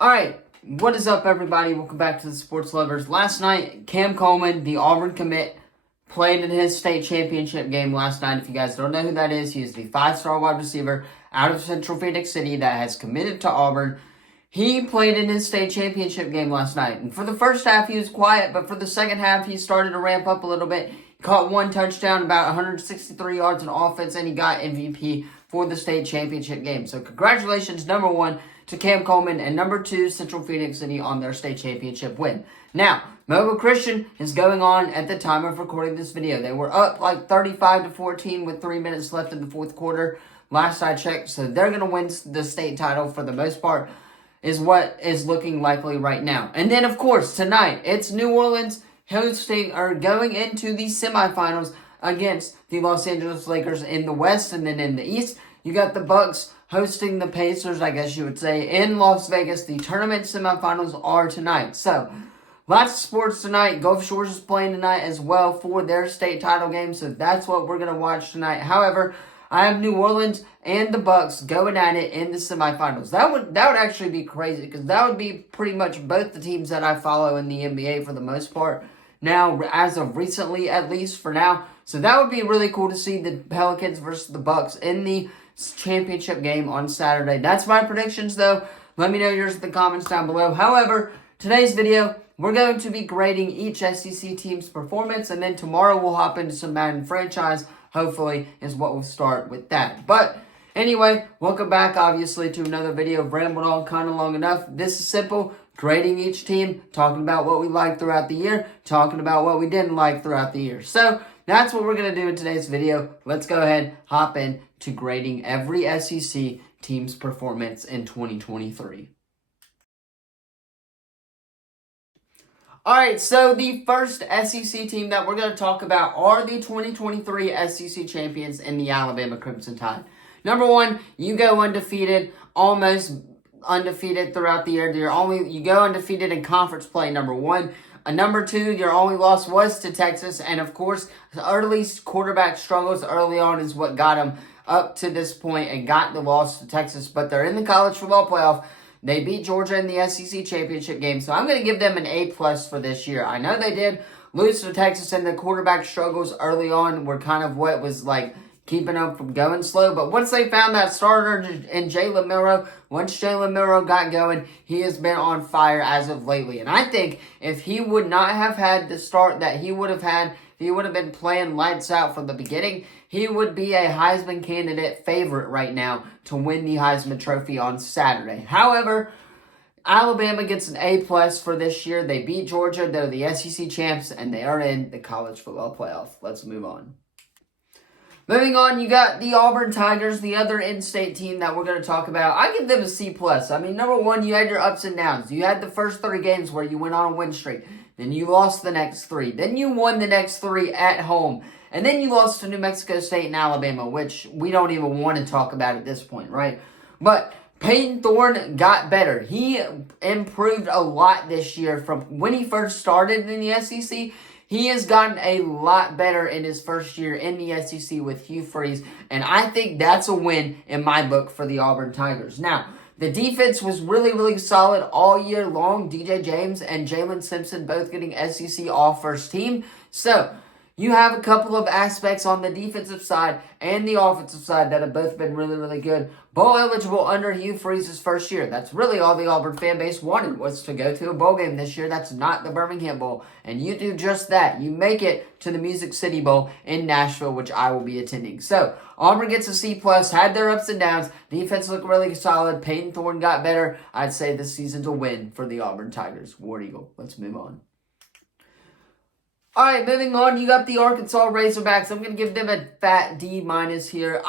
Alright, what is up everybody? Welcome back to the Sports Lovers. Last night, Cam Coleman, the Auburn commit, played in his state championship game last night. If you guys don't know who that is, he is the 5-star wide receiver out of Central Phoenix City that has committed to Auburn. He played in his state championship game last night. And for the first half, he was quiet, but for the second half, he started to ramp up a little bit. He caught one touchdown, about 163 yards in offense, and he got MVP for the state championship game. So congratulations, number one, to Cam Coleman, and number two, Central Phoenix City on their state championship win. Now, Mobile Christian is going on at the time of recording this video. They were up like 35-14 with 3 minutes left in the fourth quarter, last I checked. So they're going to win the state title for the most part, is what is looking likely right now. And then, of course, tonight, it's New Orleans hosting or going into the semifinals against the Los Angeles Lakers in the West. And then in the East, you got the Bucks hosting the Pacers, I guess you would say, in Las Vegas. The tournament semifinals are tonight. So, lots of sports tonight. Gulf Shores is playing tonight as well for their state title game. So, that's what we're going to watch tonight. However, I have New Orleans and the Bucks going at it in the semifinals. That would actually be crazy, because that would be pretty much both the teams that I follow in the NBA for the most part. Now, as of recently, at least for now. So, that would be really cool to see the Pelicans versus the Bucks in the championship game on Saturday. That's my predictions, though. Let me know yours in the comments down below. However, today's video, we're going to be grading each SEC team's performance, and then tomorrow we'll hop into some Madden franchise, hopefully, is what we'll start with that. But anyway, welcome back, obviously, to another video. I've rambled on kind of long enough. This is simple. Grading each team, talking about what we liked throughout the year, talking about what we didn't like throughout the year. So, that's what we're going to do in today's video. Let's go ahead, hop in to grading every SEC team's performance in 2023. Alright, so the first SEC team that we're going to talk about are the 2023 SEC champions in the Alabama Crimson Tide. Number one, you go undefeated, almost undefeated throughout the year. You go undefeated in conference play, number one. Number two, your only loss was to Texas, and of course, the early quarterback struggles early on is what got them up to this point and got the loss to Texas, but they're in the college football playoff. They beat Georgia in the SEC championship game, so I'm going to give them an A+ for this year. I know they did lose to Texas, and the quarterback struggles early on were kind of what was like keeping them from going slow. But once they found that starter in Jalen Milroe, once Jalen Milroe got going, he has been on fire as of lately. And I think if he would not have had the start that he would have had, if he would have been playing lights out from the beginning, he would be a Heisman candidate favorite right now to win the Heisman Trophy on Saturday. However, Alabama gets an A+ for this year. They beat Georgia. They're the SEC champs, and they are in the college football playoff. Let's move on. Moving on, you got the Auburn Tigers, the other in-state team that we're going to talk about. I give them a C+. I mean, number one, you had your ups and downs. You had the first 3 games where you went on a win streak. Then you lost the next 3. Then you won the next 3 at home. And then you lost to New Mexico State and Alabama, which we don't even want to talk about at this point, right? But Peyton Thorne got better. He improved a lot this year from when he first started in the SEC. He has gotten a lot better in his first year in the SEC with Hugh Freeze, and I think that's a win in my book for the Auburn Tigers. Now, the defense was really, really solid all year long. DJ James and Jalen Simpson both getting SEC all-first team. So, you have a couple of aspects on the defensive side and the offensive side that have both been really, really good. Bowl eligible under Hugh Freeze's first year. That's really all the Auburn fan base wanted, was to go to a bowl game this year. That's not the Birmingham Bowl. And you do just that. You make it to the Music City Bowl in Nashville, which I will be attending. So, Auburn gets a C+, had their ups and downs. Defense looked really solid. Peyton Thorne got better. I'd say this season's a win for the Auburn Tigers. War Eagle. Let's move on. All right, moving on, you got the Arkansas Razorbacks. I'm going to give them a fat D- here.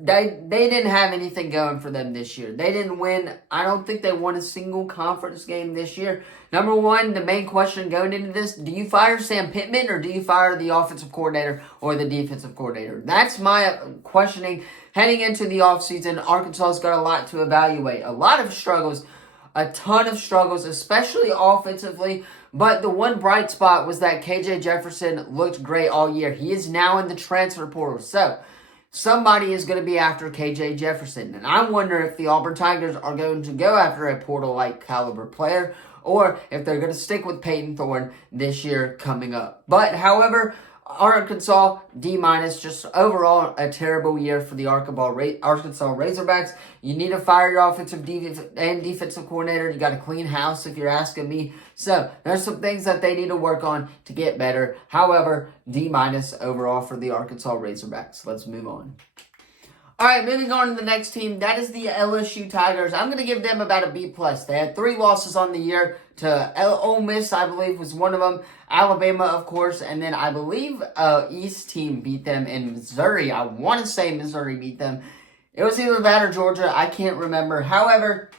They didn't have anything going for them this year. They didn't win. I don't think they won a single conference game this year. Number one, the main question going into this, do you fire Sam Pittman or do you fire the offensive coordinator or the defensive coordinator? That's my questioning heading into the offseason. Arkansas's got a lot to evaluate. A lot of struggles, a ton of struggles, especially offensively. But the one bright spot was that KJ Jefferson looked great all year. He is now in the transfer portal. So, somebody is going to be after KJ Jefferson. And I wonder if the Auburn Tigers are going to go after a portal-like caliber player, or if they're going to stick with Peyton Thorne this year coming up. But, however, Arkansas, D-, just overall a terrible year for the Arkansas Razorbacks. You need to fire your offensive and defensive coordinator. You got to clean house if you're asking me. So, there's some things that they need to work on to get better. However, D- overall for the Arkansas Razorbacks. Let's move on. All right, moving on to the next team. That is the LSU Tigers. I'm going to give them about a B+. They had 3 losses on the year to Ole Miss, I believe, was one of them. Alabama, of course, and then I believe East team beat them in Missouri. I want to say Missouri beat them. It was either that or Georgia. I can't remember. However,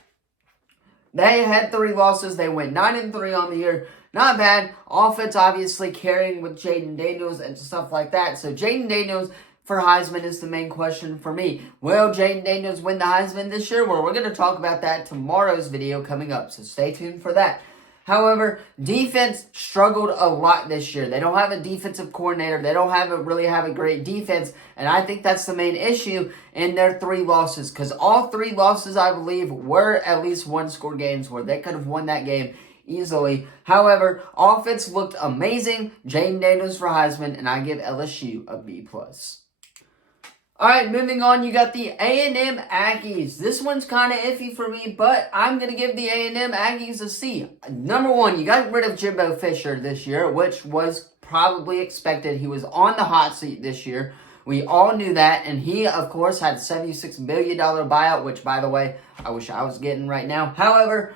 they had 3 losses. They went 9-3 on the year. Not bad. Offense obviously carrying with Jayden Daniels and stuff like that. So Jayden Daniels for Heisman is the main question for me. Will Jayden Daniels win the Heisman this year? Well, we're going to talk about that tomorrow's video coming up, so stay tuned for that. However, defense struggled a lot this year. They don't have a defensive coordinator. They don't really have a great defense, and I think that's the main issue in their 3 losses, because all 3 losses, I believe, were at least one-score games where they could have won that game easily. However, offense looked amazing. Jayden Daniels for Heisman, and I give LSU a B+. All right, moving on, you got the A&M Aggies. This one's kind of iffy for me, but I'm going to give the A&M Aggies a C. Number 1, you got rid of Jimbo Fisher this year, which was probably expected. He was on the hot seat this year. We all knew that, and he, of course, had a $76 million buyout, which, by the way, I wish I was getting right now. However,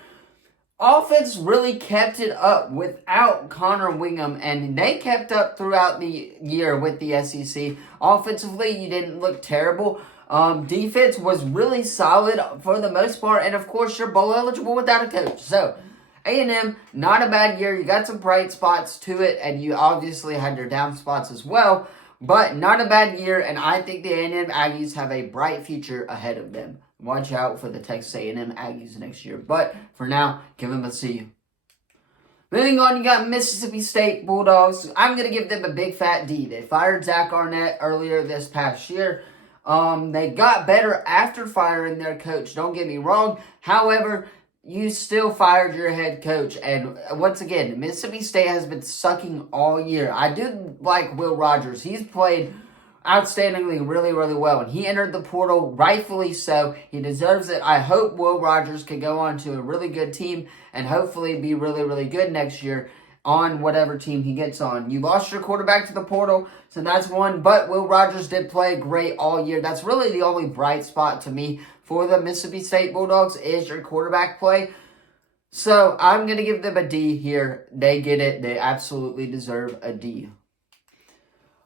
offense really kept it up without Connor Wingham, and they kept up throughout the year with the SEC. Offensively, you didn't look terrible. Defense was really solid for the most part, and of course, you're bowl eligible without a coach. So, A&M, not a bad year. You got some bright spots to it, and you obviously had your down spots as well, but not a bad year, and I think the A&M Aggies have a bright future ahead of them. Watch out for the Texas A&M Aggies next year. But for now, give them a C. Moving on, you got Mississippi State Bulldogs. I'm going to give them a big fat D. They fired Zach Arnett earlier this past year. They got better after firing their coach. Don't get me wrong. However, you still fired your head coach. And once again, Mississippi State has been sucking all year. I do like Will Rogers. He's played outstandingly, really, really well. And he entered the portal, rightfully so. He deserves it. I hope Will Rogers can go on to a really good team and hopefully be really, really good next year on whatever team he gets on. You lost your quarterback to the portal, so that's one. But Will Rogers did play great all year. That's really the only bright spot to me for the Mississippi State Bulldogs is your quarterback play. So I'm going to give them a D here. They get it. They absolutely deserve a D.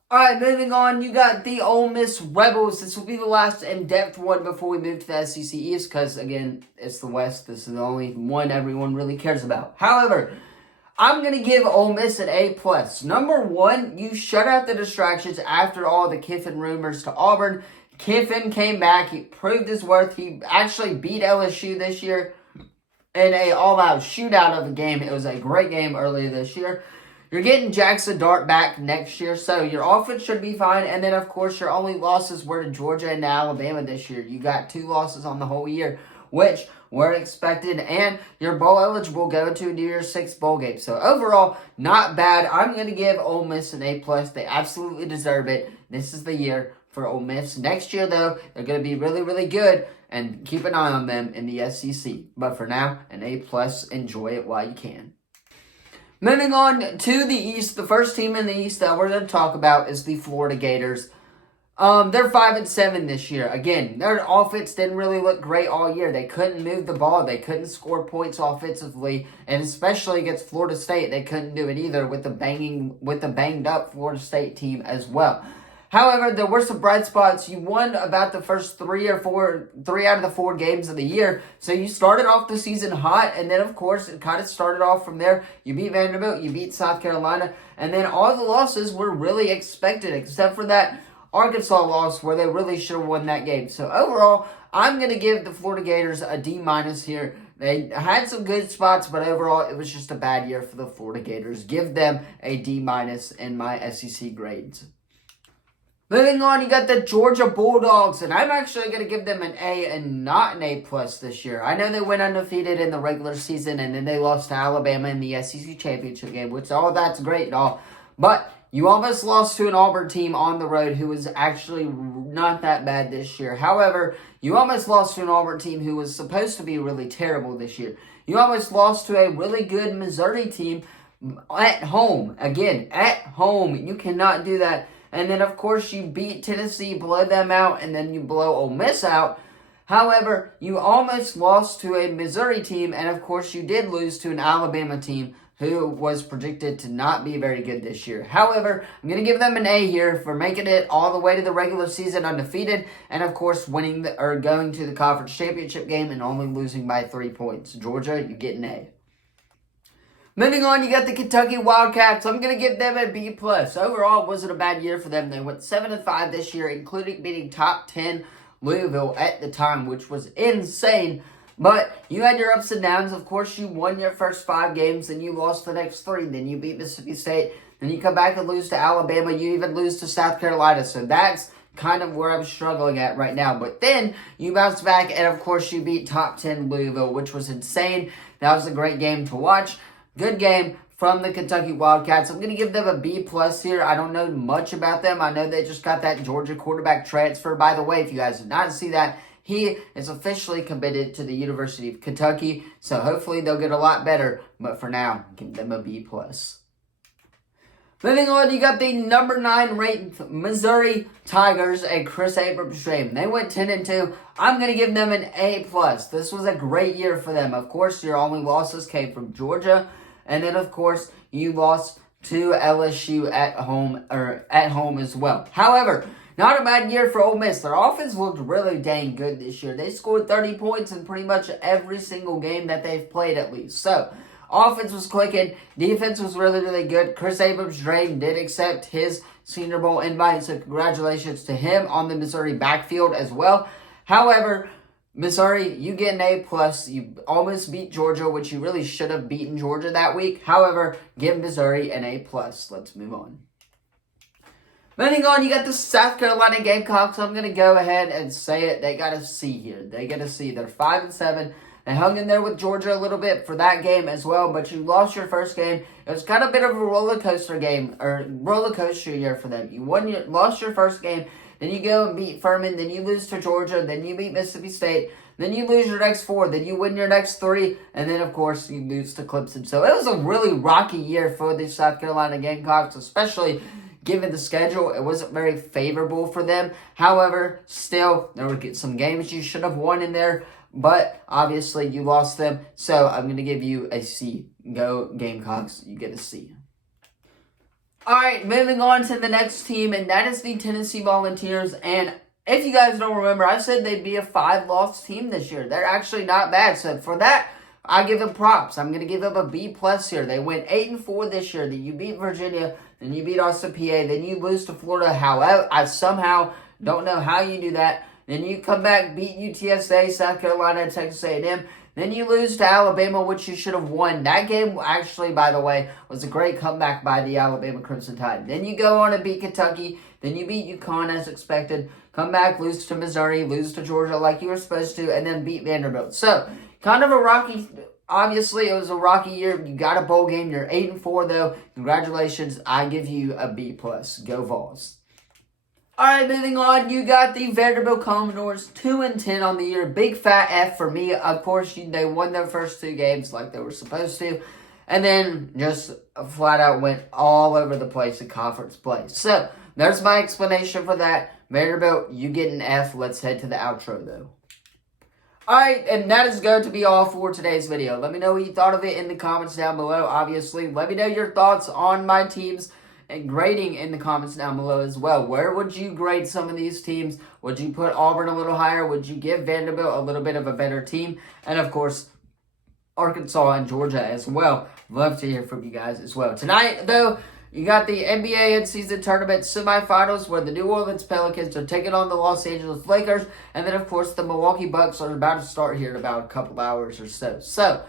All right, moving on, you got the Ole Miss Rebels. This will be the last in-depth one before we move to the SEC East because, again, it's the West. This is the only one everyone really cares about. However, I'm going to give Ole Miss an A+. Number 1, you shut out the distractions after all the Kiffin rumors to Auburn. Kiffin came back. He proved his worth. He actually beat LSU this year in a all-out shootout of a game. It was a great game earlier this year. You're getting Jackson Dart back next year, so your offense should be fine. And then, of course, your only losses were to Georgia and to Alabama this year. You got 2 losses on the whole year, which were expected. And you're bowl eligible going to a New Year's Six bowl game. So, overall, not bad. I'm going to give Ole Miss an A+. They absolutely deserve it. This is the year for Ole Miss. Next year, though, they're going to be really, really good. And keep an eye on them in the SEC. But for now, an A+. Enjoy it while you can. Moving on to the East, the first team in the East that we're going to talk about is the Florida Gators. They're 5-7 this year. Again, their offense didn't really look great all year. They couldn't move the ball. They couldn't score points offensively, and especially against Florida State, they couldn't do it either with the banged up Florida State team as well. However, there were some bright spots. You won about the first 3 out of the 4 games of the year. So you started off the season hot, and then, of course, it kind of started off from there. You beat Vanderbilt, you beat South Carolina, and then all the losses were really expected, except for that Arkansas loss where they really should have won that game. So overall, I'm going to give the Florida Gators a D- here. They had some good spots, but overall, it was just a bad year for the Florida Gators. Give them a D- in my SEC grades. Moving on, you got the Georgia Bulldogs, and I'm actually going to give them an A and not an A plus this year. I know they went undefeated in the regular season, and then they lost to Alabama in the SEC championship game, which all that's great and all, but you almost lost to an Auburn team on the road who was actually not that bad this year. However, you almost lost to an Auburn team who was supposed to be really terrible this year. You almost lost to a really good Missouri team at home. Again, at home. You cannot do that. And then, of course, you beat Tennessee, blow them out, and then you blow Ole Miss out. However, you almost lost to a Missouri team, and of course, you did lose to an Alabama team who was predicted to not be very good this year. However, I'm going to give them an A here for making it all the way to the regular season undefeated, and of course, going to the conference championship game and only losing by 3 points. Georgia, you get an A. Moving on, you got the Kentucky Wildcats. I'm going to give them a B+. Overall, it wasn't a bad year for them. They went 7-5 this year, including beating top 10 Louisville at the time, which was insane. But you had your ups and downs. Of course, you won your first 5 games, and you lost the next 3. Then you beat Mississippi State. Then you come back and lose to Alabama. You even lose to South Carolina. So that's kind of where I'm struggling at right now. But then you bounce back, and of course, you beat top 10 Louisville, which was insane. That was a great game to watch. Good game from the Kentucky Wildcats. I'm going to give them a B+ here. I don't know much about them. I know they just got that Georgia quarterback transfer. By the way, if you guys did not see that, he is officially committed to the University of Kentucky. So hopefully they'll get a lot better. But for now, give them a B+. Moving on, you got the number 9 ranked Missouri Tigers and Chris Abrams' team. They went 10-2. I'm going to give them an A+. This was a great year for them. Of course, your only losses came from Georgia. And then, of course, you lost to LSU at home as well. However, not a bad year for Ole Miss. Their offense looked really dang good this year. They scored 30 points in pretty much every single game that they've played at least. So, offense was clicking. Defense was really, really good. Chris Abrams' dream did accept his Senior Bowl invite, so congratulations to him on the Missouri backfield as well. However, Missouri, you get an A+. You almost beat Georgia, which you really should have beaten Georgia that week. However, give Missouri an A+. Let's move on. Moving on, you got the South Carolina Gamecocks. I'm going to go ahead and say it. They got a C here. They get a C. They're 5-7. They hung in there with Georgia a little bit for that game as well, but you lost your first game. It was kind of a bit of a roller coaster game, or roller coaster year for them. You lost your first game, then you go and beat Furman, then you lose to Georgia, then you beat Mississippi State, then you lose your next 4, then you win your next 3, and then, of course, you lose to Clemson. So it was a really rocky year for the South Carolina Gamecocks, especially given the schedule. It wasn't very favorable for them. However, still, there were some games you should have won in there, but obviously you lost them. So I'm going to give you a C. Go Gamecocks. You get a C. Alright, moving on to the next team, and that is the Tennessee Volunteers. And if you guys don't remember, I said they'd be a 5-loss team this year. They're actually not bad. So for that, I give them props. I'm going to give them a B+ here. They went 8-4 this year. Then you beat Virginia, then you beat Austin Peay, then you lose to Florida. However, I somehow don't know how you do that. Then you come back, beat UTSA, South Carolina, Texas A&M. Then you lose to Alabama, which you should have won. That game, actually, by the way, was a great comeback by the Alabama Crimson Tide. Then you go on and beat Kentucky. Then you beat UConn as expected. Come back, lose to Missouri, lose to Georgia like you were supposed to, and then beat Vanderbilt. So, kind of a rocky, obviously, it was a rocky year. You got a bowl game. You're 8-4, though. Congratulations. I give you a B+. Go Vols. Alright, moving on, you got the Vanderbilt Commodores 2-10 on the year. Big fat F for me. Of course, they won their first 2 games like they were supposed to. And then just flat out went all over the place in conference play. So, there's my explanation for that. Vanderbilt, you get an F. Let's head to the outro, though. Alright, and that is going to be all for today's video. Let me know what you thought of it in the comments down below, obviously. Let me know your thoughts on my teams and grading in the comments down below as well. Where would you grade some of these teams? Would you put Auburn a little higher? Would you give Vanderbilt a little bit of a better team? And of course, Arkansas and Georgia as well. Love to hear from you guys as well. Tonight, though, you got the NBA in-season tournament semifinals where the New Orleans Pelicans are taking on the Los Angeles Lakers. And then, of course, the Milwaukee Bucks are about to start here in about a couple hours or so. So,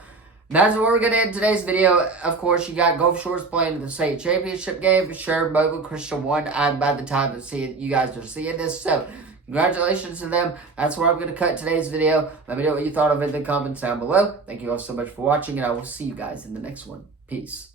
That's what we're going to end today's video. Of course, you got Gulf Shores playing in the state championship game. Sure, Mobile Christian won. By the time you guys are seeing this. So, congratulations to them. That's where I'm going to cut today's video. Let me know what you thought of it in the comments down below. Thank you all so much for watching, and I will see you guys in the next one. Peace.